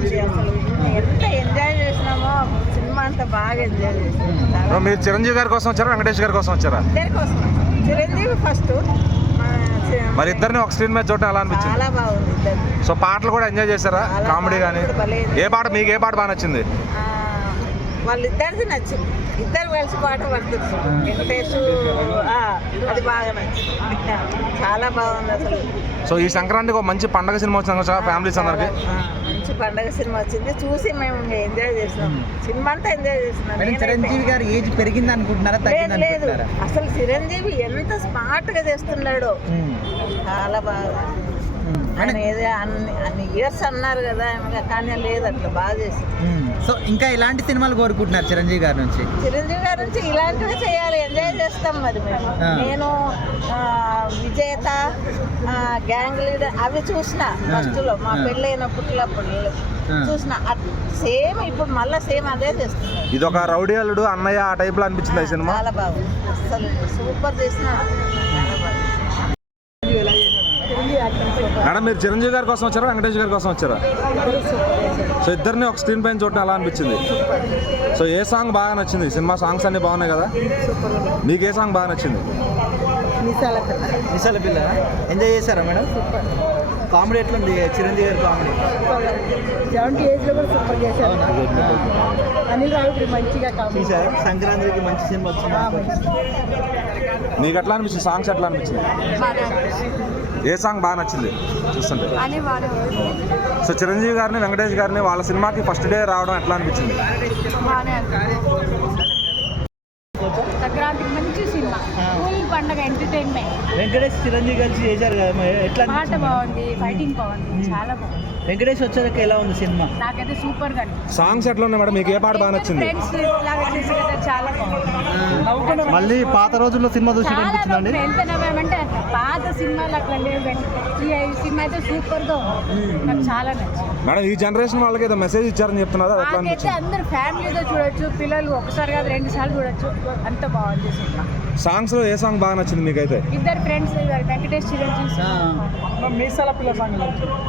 అసలు ఎంత enjoy చేసినామో cinema అంతా బాగా ఎంజాయ్ చేసినాం. మీరు చిరంజీవి గారి కోసం వచ్చారా, వెంకటేష్ గారి కోసం వచ్చారా? ఇద్దరి కోసం. చిరంజీవి ఫస్ట్, మరి ఇద్దరిని ఒక స్క్రీన్ మీద చూడటం ఎలా అనిపించింది? చాలా బాగుంది ఇద్దరు. సో పాటలు కూడా ఎంజాయ్ చేశారా? కామెడీ కానీ ఏ పాట మీకు ఏ పాట బాగా నచ్చింది? వాళ్ళిద్దరిది నచ్చింది. ఇద్దరు కలిసి పాట పడుతుంది. వెంకటేష్ అది బాగా నచ్చింది, చాలా బాగుంది అసలు. సో ఈ సంక్రాంతికి ఒక మంచి పండగ సినిమా వచ్చింది కదా ఫ్యామిలీస్ అందరికి? మంచి పండగ సినిమా వచ్చింది, చూసి మేము ఎంజాయ్ చేసినాం. సినిమా అంతా ఎంజాయ్ చేస్తున్నాం. చిరంజీవి గారు ఏజ్ పెరిగింది అనుకుంటున్నారా? లేదు, అసలు చిరంజీవి ఎంత స్మార్ట్ గా చేస్తున్నాడో, చాలా బాగా. ఆయన ఏదో అన్ని ఇయర్స్ అన్నారు కదా, కానీ లేదు, అట్లా బాగా చేసి. సో ఇంకా ఇలాంటి సినిమాలు కోరుకుంటున్నారు చిరంజీవి గారి నుంచి? చిరంజీవి గారి నుంచి ఇలాంటివి చేయాలి, ఎంజాయ్ చేస్తాం. మరి మేము నేను విజేత, గ్యాంగ్ లీడర్ అవి చూసిన ఫస్ట్ లో, మా పెళ్ళైనప్పట్లో చూసిన. సేమ్ ఇప్పుడు మళ్ళీ సేమ్ అదే చేస్తున్నాం. ఇది ఒక రౌడీ అల్లుడు అన్నయ్య ఆ టైప్ లో అనిపించింది ఈ సినిమా. చాలా బాగుంది, అసలు సూపర్ చేసిన. మేడం మీరు చిరంజీవి గారి కోసం వచ్చారా, వెంకటేష్ గారి కోసం వచ్చారా? సో ఇద్దరిని ఒక స్క్రీన్ పైన చూడటం ఎలా అనిపించింది? సో ఏ సాంగ్ బాగా నచ్చింది? సినిమా సాంగ్స్ అన్ని బాగున్నాయి కదా, మీకు ఏ సాంగ్ బాగా నచ్చింది? మిసాల పిల్ల ఎంజాయ్ చేశారా మేడం? కామెడీ ఎట్లుంది చిరంజీవి గారి కామెడీ? 70 ఏజ్ లో కూడా సూపర్ చేశారు. అనిల్ రావు మంచిగా చూసారా? సంక్రాంతికి మంచి సినిమా వచ్చింది. మీకు ఎట్లా అనిపించింది? సాంగ్స్ ఎట్లా అనిపించింది? ఏ సాంగ్ బాగా నచ్చింది చూస్తుంటే? సో చిరంజీవి గారిని, వెంకటేష్ గారిని వాళ్ళ సినిమాకి ఫస్ట్ డే రావడం ఎట్లా అనిపించింది? సంక్రాంతికి మంచి సినిమా, ఫుల్ పండగ, ఎంటర్టైన్మెంట్. వెంకటేష్ చిరంజీవి కలిసి చేశారు కదా, ఎట్లా? పాట బాగుంది, ఫైటింగ్ బాగుంది, చాలా బాగుంది. వెంకటేష్ వచ్చాక ఎలా ఉంది సినిమా? నాకైతే సూపర్ గా అనిపించింది. సాంగ్స్ ఎట్లా ఉన్నాయి మేడం? మీకు ఏ పాట బాగా నచ్చింది? ఫ్రెండ్స్ లాగా చేసి కదా, చాలా బాగుంది. మళ్ళీ పాత రోజుల్లో సినిమా చూసి చాలా అనిపించిందండి. బాగుంది. ఎంత నవ్వామంటే పాత సినిమాలు అట్లా లేవు. ఈ సినిమా అయితే సూపర్ గా ఉంది, నాకు చాలా నచ్చింది. మేడం ఈ జనరేషన్ వాళ్ళకి ఏదో మెసేజ్ ఇచ్చారని చెప్తున్నారు, అది ఎట్లా నాకైతే అనిపించింది? అందరు ఫ్యామిలీతో చూడొచ్చు, పిల్లలు ఒకసారి కాదు 2 సార్లు చూడొచ్చు, అంత బాగుంది సినిమా. సాంగ్స్ లో ఏ సాంగ్ బాగా నచ్చింది మీకైతే? ఇద్దరు ఫ్రెండ్స్, వెంకటేష్ చిరంజీవి మీసాల పిల్ల సాంగ్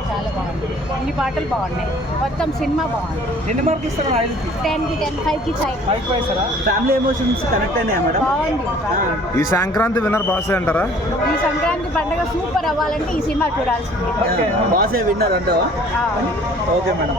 చాలా బాగుంది. అన్ని పాటలు బాగున్నాయి, మొత్తం సినిమా బాగుంది. ఎన్ని మార్కులు ఇస్తారు? 10కి 10, 5కి 5. ఫ్యామిలీ ఎమోషన్స్ కనెక్ట్ అయినాయా మేడం? బాగుంది. ఈ సంక్రాంతి విన్నర్ బాసే అంటారా? ఈ సంక్రాంతి పండుగ సూపర్ అవ్వాలంటే ఈ సినిమా చూడాల్సింది. బాసే విన్నర్ అంటావా? Okay madam.